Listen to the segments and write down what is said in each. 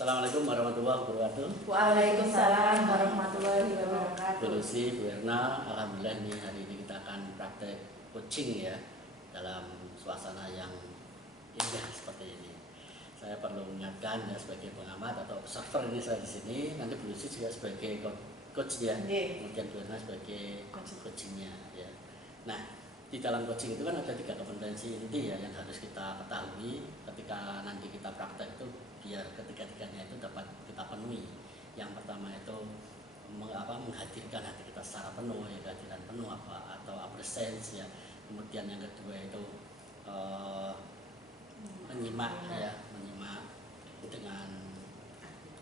Assalamualaikum warahmatullahi wabarakatuh. Waalaikumsalam warahmatullahi wabarakatuh. Bu Lucy, Bu Erna, alhamdulillah hari ini kita akan praktek coaching ya dalam suasana yang indah seperti ini. Saya perlu mengingatkan ya sebagai pengamat atau observer ini saya di sini, nanti Bu Lucy juga sebagai coach ya, kemudian Bu Erna sebagai coachingnya ya. Nah, di dalam coaching itu kan ada 3 kompetensi inti ya yang harus kita ketahui ketika nanti kita praktek itu biar ketiga-tiganya itu dapat kita penuhi. Yang pertama itu menghadirkan hati kita secara penuh ya, kehadiran penuh atau presence ya. Kemudian yang kedua itu menyimak dengan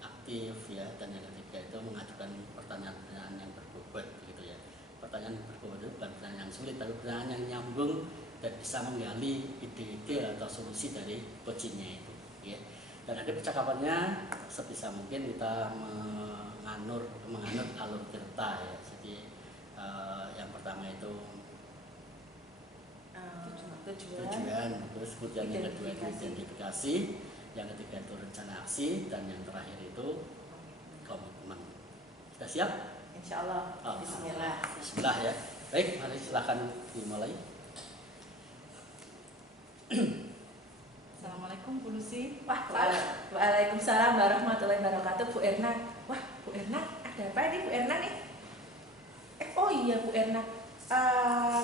aktif ya, dan yang ketiga itu mengajukan pertanyaan-pertanyaan yang berbobot gitu ya. Pertanyaan berbobot itu bukan pertanyaan yang sulit, tapi pertanyaan yang nyambung dan bisa menggali ide-ide atau solusi dari coachingnya itu ya. Dan nanti percakapannya sebisa mungkin kita menganut alur cerita ya. Jadi yang pertama itu tujuan, terus kemudian yang kedua itu identifikasi, yang ketiga itu rencana aksi, dan yang terakhir itu komitmen. Sudah siap? Insya Allah. Bismillah. Bismillah ya. Baik, mari silakan dimulai. Assalamualaikum Bu Lucy. Waalaikumsalam warahmatullahi wabarakatuh. Bu Erna. Wah, Bu Erna, ada apa ini Bu Erna nih? Oh iya Bu Erna.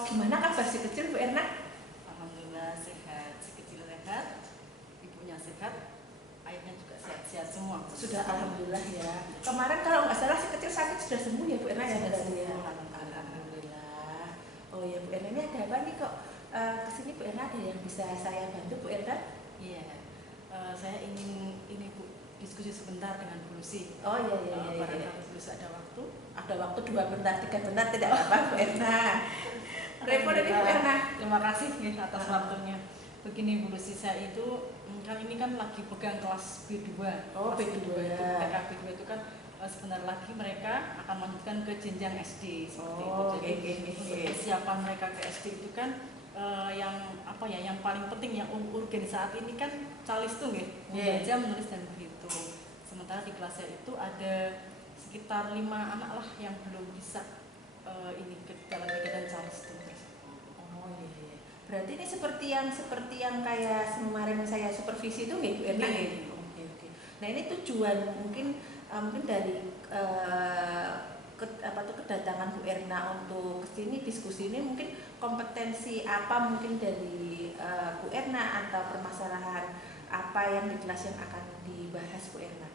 Gimana kabar si kecil Bu Erna? Alhamdulillah sehat, si kecil sehat, ibunya sehat, ayahnya juga sehat-sehat semua. Sudah alhamdulillah ya. Kemarin kalau nggak salah si kecil sakit sudah sembuh ya Bu Erna ya? Alhamdulillah. Oh iya Bu Erna, ini ada apa nih kok? Kesini Bu Erna, ada yang bisa saya bantu Bu Erna? Iya, saya ingin ini Bu diskusi sebentar dengan Bu Lucy. Oh iya. Barangkali Bu Lucy ada waktu? Ada waktu 2 bentar, 3 bentar tidak apa-apa Bu Erna. Repot ini Bu Erna. Terima kasih ya, atas waktunya. Begini Bu Lucy, saya itu kan ini kan lagi pegang kelas B2. Oh B2. TK B2 itu kan sebentar lagi mereka akan melanjutkan ke jenjang SD seperti itu. Jadi persiapan mereka ke SD itu kan yang paling penting, yang urgen saat ini kan calistung ya, membaca, menulis dan begitu. Sementara di kelas saya itu ada sekitar 5 anak lah yang belum bisa ini ke dalam kegiatan calistung. Oh iya. Berarti ini seperti yang kayak kemarin saya supervisi itu nggak Bu Erna? Oke. Nah ini tujuan mungkin dari kedatangan Bu Erna untuk kesini diskusi ini, mungkin kompetensi apa mungkin dari Bu Erna atau permasalahan apa yang di kelas yang akan dibahas Bu Erna?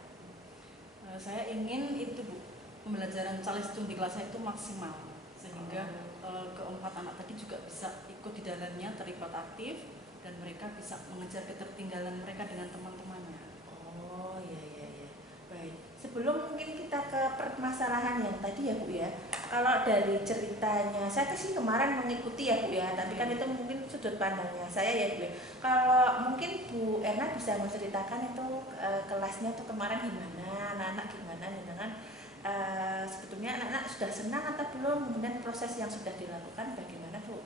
Saya ingin itu Bu, pembelajaran calistung di kelas saya itu maksimal sehingga keempat anak tadi juga bisa ikut di dalamnya, terlibat aktif, dan mereka bisa mengejar ketertinggalan mereka dengan teman-temannya. Oh iya. Baik, sebelum mungkin kita ke permasalahan yang tadi ya Bu ya, kalau dari ceritanya, saya sih kemarin mengikuti ya Bu ya, tapi kan itu mungkin sudut pandangnya saya ya Bu ya. Kalau mungkin Bu Erna bisa menceritakan itu kelasnya tuh kemarin gimana, anak-anak gimana gitu kan, sebetulnya anak-anak sudah senang atau belum, kemudian proses yang sudah dilakukan bagaimana Bu?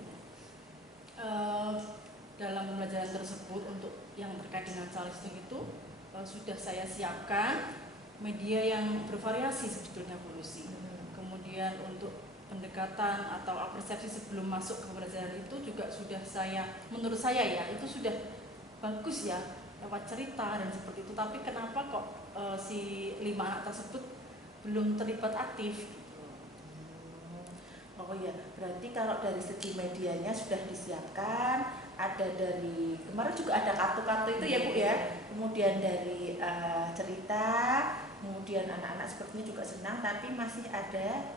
Dalam pembelajaran tersebut untuk yang terkait dengan calistung itu sudah saya siapkan media yang bervariasi sebetulnya Bu Lucy. Kemudian untuk pendekatan atau persepsi sebelum masuk ke pembelajaran itu juga sudah menurut saya ya, itu sudah bagus ya lewat cerita dan seperti itu. Tapi kenapa kok si 5 anak tersebut belum terlibat aktif? Oh iya, berarti kalau dari segi medianya sudah disiapkan, ada dari kemarin juga ada kartu-kartu itu ya Bu ya, kemudian dari cerita, kemudian anak-anak sepertinya juga senang, tapi masih ada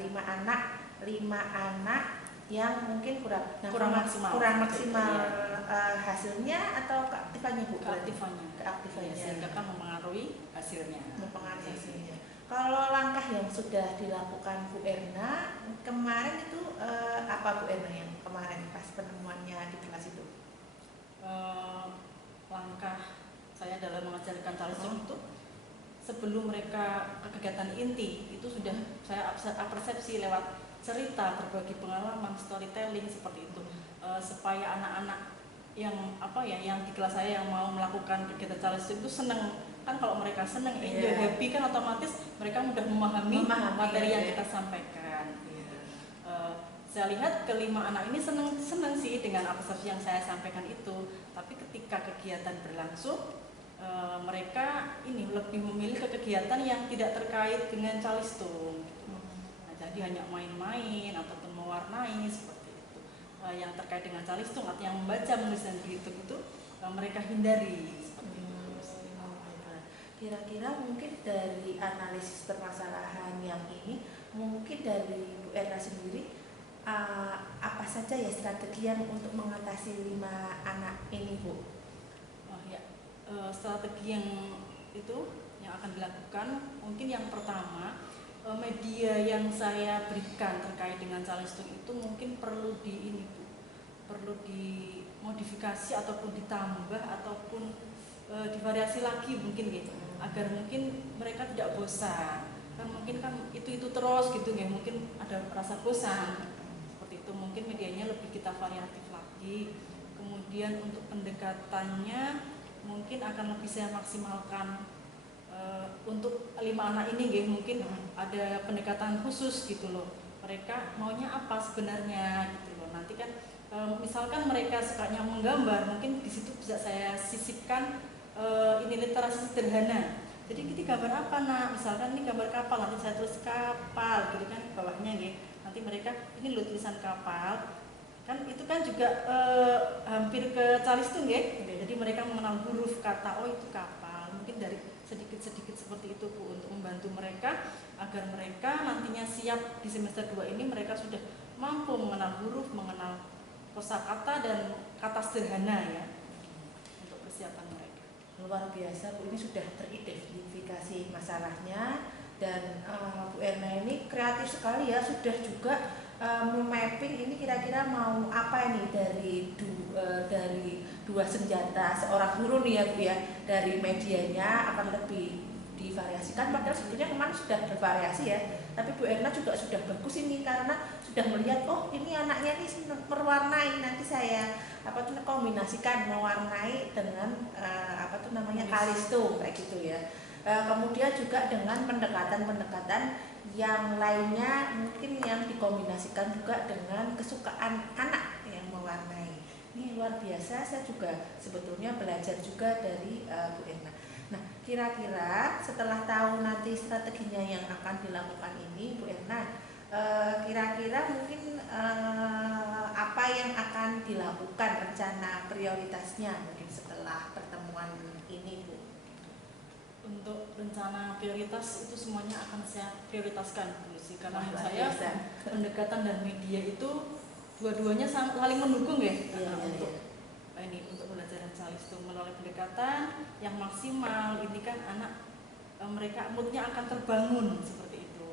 5 anak yang mungkin kurang maksimal hasilnya atau keaktifannya Bu? Keaktifannya Sehingga kan mempengaruhi hasilnya. Kalau langkah yang sudah dilakukan Bu Erna kemarin itu apa Bu Erna yang kemarin pas penemuannya di kelas itu? Langkah saya dalam mengajarkan calistung itu sebelum mereka ke kegiatan inti itu sudah saya persepsi lewat cerita, berbagi pengalaman, storytelling seperti itu, supaya anak-anak yang di kelas saya yang mau melakukan kegiatan calistung itu senang kan kalau mereka senang, Iya. happy kan otomatis mereka mudah memahami materi yang ya. kita sampaikan. Saya lihat kelima anak ini senang sih dengan apa yang saya sampaikan itu, tapi ketika kegiatan berlangsung mereka ini lebih memilih ke kegiatan yang tidak terkait dengan calistung. Nah, jadi hanya main-main ataupun mewarnai seperti itu. Yang terkait dengan calistung atau yang membaca, menulis dan berhitung itu mereka hindari seperti itu. Kira-kira mungkin dari analisis permasalahan yang ini, mungkin dari Bu Erna sendiri apa saja ya strategi yang untuk mengatasi 5 anak ini, Bu? Strategi yang itu yang akan dilakukan mungkin yang pertama, media yang saya berikan terkait dengan calistung itu mungkin perlu perlu dimodifikasi ataupun ditambah ataupun divariasi lagi mungkin gitu, agar mungkin mereka tidak bosan. Kan mungkin kan itu terus gitu ya, mungkin ada rasa bosan. Mungkin medianya lebih kita variatif lagi. Kemudian untuk pendekatannya mungkin akan lebih saya maksimalkan untuk 5 anak ini mungkin ada pendekatan khusus gitu loh. Mereka maunya apa sebenarnya gitu loh. Nanti kan misalkan mereka sukanya menggambar, mungkin di situ bisa saya sisipkan ini literasi sederhana. Jadi kita gambar apa nak? Misalkan ini gambar kapal, nanti saya tulis kapal gitu kan bawahnya gitu. Nanti mereka ini lo tulisan kapal kan, itu kan juga hampir ke calistung ya. Jadi mereka mengenal huruf kata, oh itu kapal, mungkin dari sedikit-sedikit seperti itu Bu, untuk membantu mereka agar mereka nantinya siap di semester 2 ini mereka sudah mampu mengenal huruf, mengenal kosakata dan kata sederhana ya, untuk persiapan mereka. Luar biasa Bu, ini sudah teridentifikasi masalahnya. Dan Bu Erna ini kreatif sekali ya, sudah juga memapping ini kira-kira mau apa ini dari dua senjata seorang guru nih ya Bu ya. Dari medianya akan lebih divariasikan, padahal sebetulnya kemarin sudah bervariasi ya, tapi Bu Erna juga sudah bagus ini karena sudah melihat, oh ini anaknya ini mewarnai, nanti saya kombinasikan mewarnai dengan calistung kayak gitu ya. Kemudian juga dengan pendekatan-pendekatan yang lainnya mungkin yang dikombinasikan juga dengan kesukaan anak yang mewarnai. Ini luar biasa, saya juga sebetulnya belajar juga dari Bu Erna. Nah, kira-kira setelah tahu nanti strateginya yang akan dilakukan ini Bu Erna, kira-kira mungkin apa yang akan dilakukan, rencana prioritasnya mungkin setelah pertemuan ini Bu? Untuk rencana prioritas itu semuanya akan saya prioritaskan dulu sih, karena menurut saya pendekatan dan media itu dua-duanya saling mendukung ya. Untuk pembelajaran calistung melalui pendekatan yang maksimal ini kan anak mereka moodnya akan terbangun seperti itu.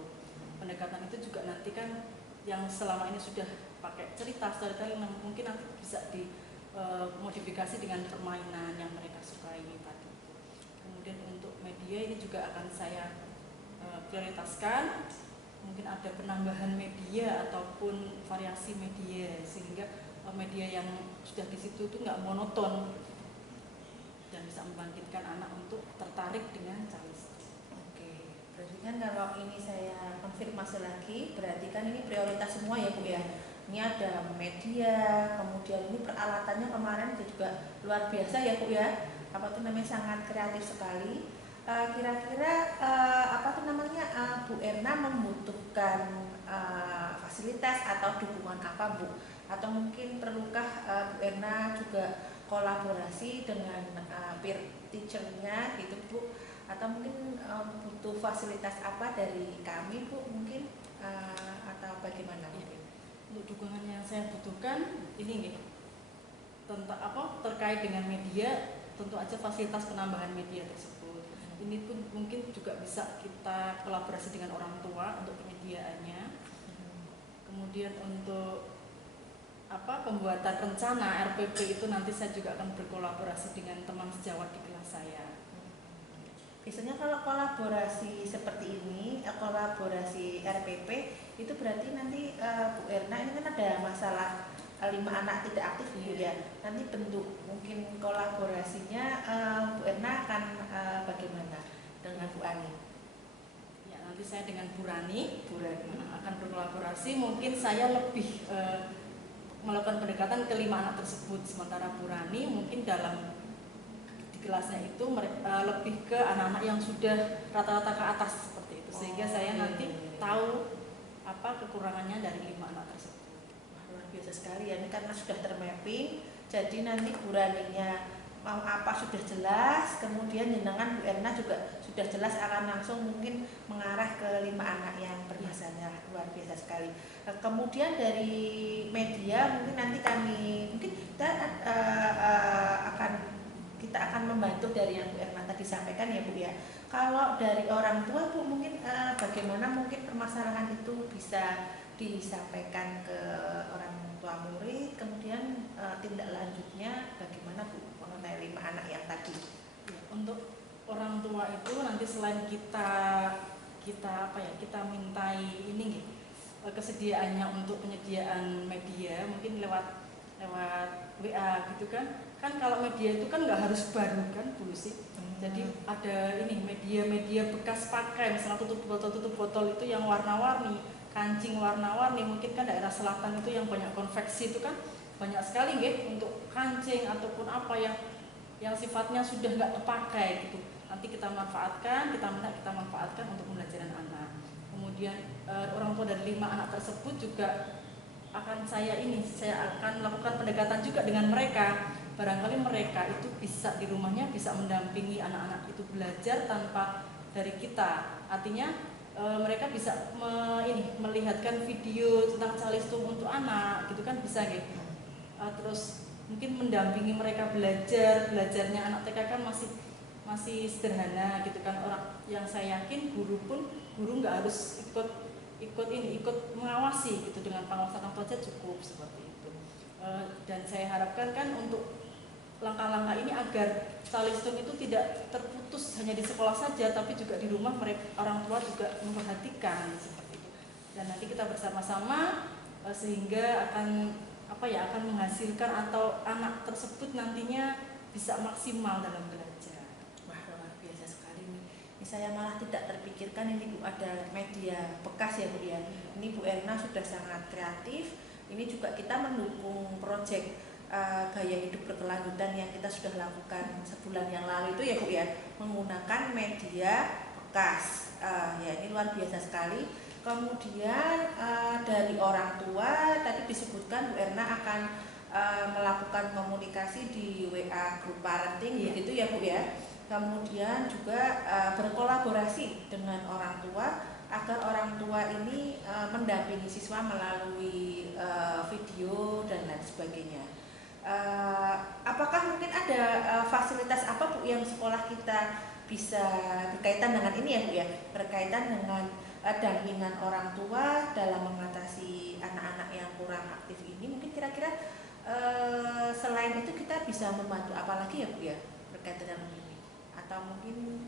Pendekatan itu juga nanti kan yang selama ini sudah pakai cerita storytelling mungkin nanti bisa dimodifikasi dengan permainan yang mereka sukai tadi. Kemudian untuk media ini juga akan saya prioritaskan, mungkin ada penambahan media ataupun variasi media sehingga media yang sudah di situ itu nggak monoton dan bisa membangkitkan anak untuk tertarik dengan calistung. Oke, berarti kan kalau ini saya konfirmasi lagi, berarti kan ini prioritas semua ya Bu ya. Ini ada media, kemudian ini peralatannya kemarin juga luar biasa ya Bu ya. Sangat kreatif sekali. Kira-kira Bu Erna membutuhkan fasilitas atau dukungan apa Bu? Atau mungkin perlukah Bu Erna juga kolaborasi dengan peer teacher-nya gitu Bu? Atau mungkin butuh fasilitas apa dari kami Bu mungkin, atau bagaimana mungkin? Untuk dukungan yang saya butuhkan ini terkait dengan media, tentu aja fasilitas penambahan media tersebut. Ini pun mungkin juga bisa kita kolaborasi dengan orang tua untuk penyediaannya. Kemudian untuk pembuatan rencana RPP itu nanti saya juga akan berkolaborasi dengan teman sejawat di kelas saya. Biasanya kalau kolaborasi seperti ini, kolaborasi RPP itu berarti nanti Bu Erna ini kan ada masalah 5 anak tidak aktif Bu ya. Nanti bentuk mungkin kolaborasinya Bu Erna akan bagaimana dengan Bu Ani? Ya, nanti saya dengan Bu Rani akan berkolaborasi. Mungkin saya lebih melakukan pendekatan ke 5 anak tersebut, sementara Bu Rani mungkin dalam di kelasnya itu lebih ke anak-anak yang sudah rata-rata ke atas seperti itu, sehingga saya nanti tahu apa kekurangannya dari 5 anak tersebut. Wah, luar biasa sekali ya, ini karena sudah termapping, jadi nanti Bu Raninya mau apa sudah jelas, kemudian jenengan Bu Erna juga sudah jelas akan langsung mungkin mengarah ke 5 anak yang bermasalah. Luar biasa sekali. Kemudian dari media mungkin nanti kita akan membantu dari yang Bu Erna tadi sampaikan ya Bu ya. Kalau dari orang tua Bu mungkin bagaimana mungkin permasalahan itu bisa disampaikan ke orang tua murid, kemudian tindak lanjutnya bagaimana Bu mengenai 5 anak yang tadi. Ya, untuk orang tua itu nanti selain kita mintai ini kesediaannya untuk penyediaan media mungkin lewat WA gitu kan kalau media itu kan nggak harus baru kan Bu Lucy. Jadi ada ini media bekas pakai, misalnya tutup botol itu yang warna-warni, kancing warna-warni, mungkin kan daerah selatan itu yang banyak konveksi itu kan banyak sekali untuk kancing ataupun apa yang sifatnya sudah nggak kepakai gitu. Nanti kita manfaatkan untuk pembelajaran anak. Kemudian orang tua dari 5 anak tersebut juga akan saya akan melakukan pendekatan juga dengan mereka. Barangkali mereka itu bisa di rumahnya bisa mendampingi anak-anak itu belajar tanpa dari kita. Artinya mereka bisa melihatkan video tentang calistung untuk anak gitu kan bisa gitu. Terus mungkin mendampingi mereka belajarnya anak TK kan masih sederhana gitu kan. Orang yang saya yakin guru nggak harus ikut mengawasi gitu, dengan pengawasan orang tua saja cukup seperti itu. Dan saya harapkan kan untuk langkah-langkah ini agar calistung itu tidak terputus hanya di sekolah saja, tapi juga di rumah orang tua juga memperhatikan seperti itu. Dan nanti kita bersama-sama sehingga akan menghasilkan atau anak tersebut nantinya bisa maksimal dalam belajar. Wah, luar biasa sekali nih. Ini saya malah tidak terpikirkan ini Bu ada media bekas ya Bu ya. Ini Bu Erna sudah sangat kreatif. Ini juga kita mendukung proyek gaya hidup berkelanjutan yang kita sudah lakukan sebulan yang lalu itu ya Bu ya, menggunakan media bekas. Ya ini luar biasa sekali. Kemudian dari orang tua tadi disebutkan Bu Erna akan melakukan komunikasi di WA grup parenting begitu ya Bu ya. Kemudian juga berkolaborasi dengan orang tua agar orang tua ini mendampingi siswa melalui video dan lain sebagainya. Apakah mungkin ada fasilitas apa Bu yang sekolah kita bisa berkaitan dengan ini ya Bu ya, berkaitan dengan dampingan orang tua dalam mengatasi anak-anak yang kurang aktif ini? Mungkin kira-kira selain itu kita bisa membantu apa lagi ya Bu ya berkaitan dengan ini? Atau mungkin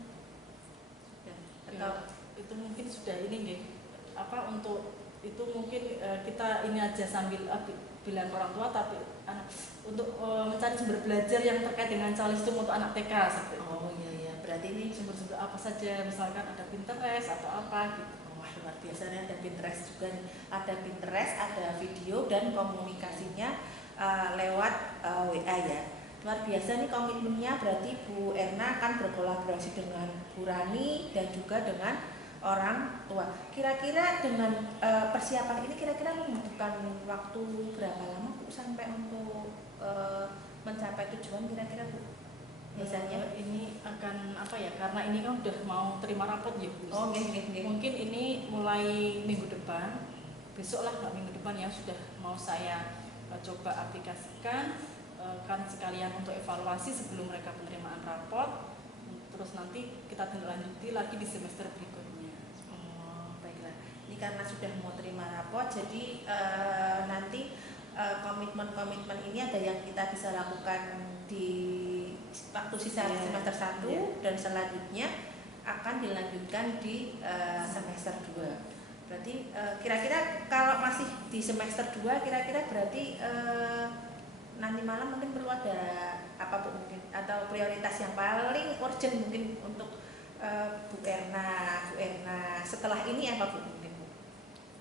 itu mungkin sudah ini untuk itu mungkin kita ini aja sambil bilang orang tua, tapi untuk mencari sumber belajar yang terkait dengan calistung untuk anak TK seperti itu. Oh iya, berarti ini sumber-sumber apa saja, misalkan ada Pinterest atau apa gitu. Wah, luar biasa nih, ada Pinterest juga nih. Ada Pinterest, ada video dan komunikasinya lewat WA ya. Luar biasa nih komitmennya, berarti Bu Erna akan berkolaborasi dengan Bu Rani dan juga dengan orang tua. Kira-kira dengan persiapan ini kira-kira membutuhkan waktu berapa lama Bu sampai untuk mencapai tujuan kira-kira Bu? Biasanya ini akan karena ini kan udah mau terima rapot ya Bu. Oh, okay. Mungkin ini mulai minggu depan, besok lah nggak minggu depan ya, sudah mau saya coba aplikasikan kan sekalian untuk evaluasi sebelum mereka penerimaan rapot. Terus nanti kita tindak lanjuti lagi di semester berikutnya. Oh, baiklah. Ini karena sudah mau terima rapot, jadi nanti komitmen-komitmen ini ada yang kita bisa lakukan di waktu sisa semester 1 dan selanjutnya akan dilanjutkan di semester 2. Berarti kira-kira kalau masih di semester 2 kira-kira berarti nanti malam mungkin perlu ada apa Bu mungkin atau prioritas yang paling urgent mungkin untuk Bu Erna setelah ini apa Bu mungkin Bu?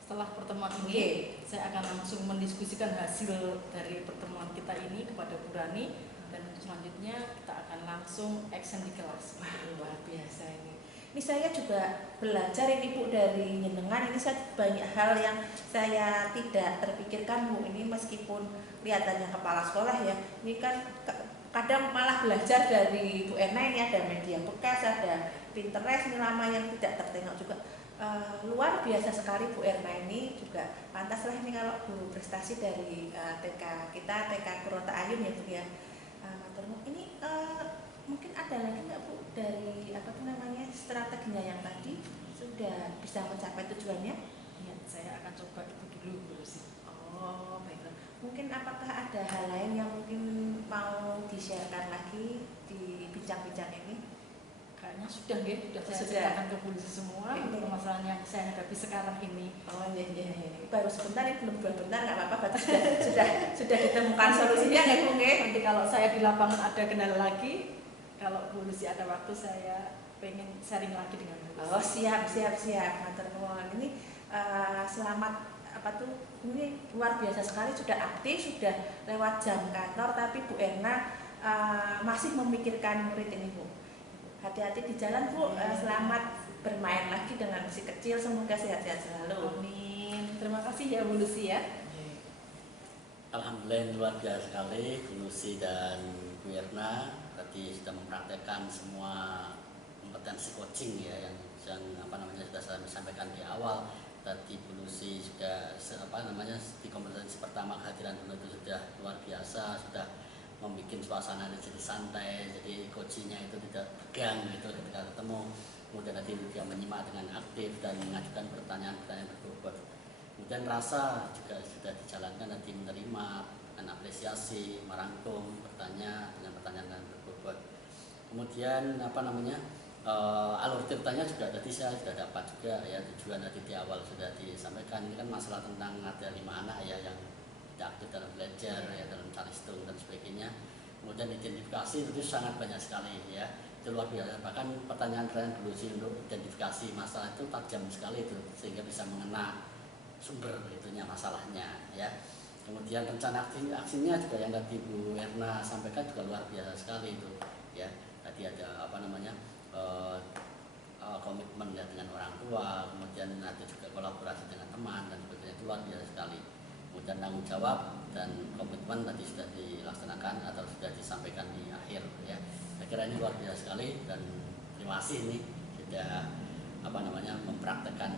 Setelah pertemuan ini, Oke. saya akan langsung mendiskusikan hasil dari pertemuan kita ini kepada Bu Rani, dan untuk selanjutnya kita akan langsung action di kelas. Wah, luar biasa ini. Ini saya juga belajar ini Bu dari jenengan, ini saya banyak hal yang saya tidak terpikirkan Bu. Ini meskipun kelihatannya kepala sekolah ya, ini kan kadang malah belajar dari Bu Erna, ini ada media bekas, ada Pinterest, ini lama yang tidak tertengok juga. Luar biasa sekali Bu Erna ini, juga pantaslah ini kalau guru prestasi dari TK kita, TK Kurota Ayun ya Bu ya. Ini mungkin ada lagi nggak Bu dari apa tuh namanya strateginya yang tadi sudah bisa mencapai tujuannya? Ya, saya akan coba itu dulu Bu Lucy. Oh baiklah. Mungkin apakah ada hal lain yang mungkin mau di-sharekan lagi di bincang-bincang ini? Kayaknya sudah saya Sudah. ceritakan ke Bu Lucy semua Oke. untuk permasalahan yang saya hadapi sekarang ini. Oh iya iya iya. Baru sebentar ini belum bentar nggak apa-apa, berarti sudah ditemukan solusinya ya Bu nggih? Nanti kalau saya di lapangan ada kendala lagi, kalau Bu Lucy ada waktu, saya pengen sharing lagi dengan Bu Lucy. Oh siap. Matur nuwun. Ini selamat apa tuh, ini luar biasa sekali, sudah aktif, sudah lewat jam kantor, tapi Bu Erna masih memikirkan murid ini Bu. Hati-hati di jalan Bu, selamat bermain lagi dengan si kecil, semoga sehat-sehat selalu. Amin. Terima kasih ya Bu Lucy ya. Alhamdulillah luar biasa sekali Bu Lucy dan Bu Erna tadi sudah mempraktekkan semua kompetensi coaching ya yang apa namanya sudah saya sampaikan di awal. Tadi Bu Lucy sudah di kompetensi pertama kehadiran beliau itu sudah luar biasa, sudah membuat suasana jadi santai, jadi coachingnya itu tidak tegang gitu ketika ketemu. Kemudian tadi dia menyimak dengan aktif dan mengajukan pertanyaan-pertanyaan berbobot. Kemudian rasa juga sudah dijalankan, tadi menerima dengan apresiasi, merangkum, bertanya dengan pertanyaan berbobot. Kemudian alur ceritanya juga tadi saya sudah dapat juga ya, tujuan tadi di awal sudah disampaikan. Ini kan masalah tentang ada 5 anak ya yang tidak aktif dalam belajar ya, dalam cari hitung dan sebagainya. Kemudian identifikasi itu sangat banyak sekali ya, itu luar biasa. Bahkan pertanyaan-pertanyaan dulu sih untuk identifikasi masalah itu tajam sekali itu, sehingga bisa mengena sumber itunya masalahnya ya. Kemudian rencana aksinya juga yang tadi Bu Erna sampaikan juga luar biasa sekali itu ya. Tadi ada komitmen ya dengan orang tua, kemudian ada juga kolaborasi dengan teman dan sebagainya, itu luar biasa sekali. Kemudian tanggung jawab dan komitmen tadi sudah dilaksanakan atau sudah disampaikan di akhir ya. Saya kira ini luar biasa sekali dan terima kasih ini sudah mempraktekkan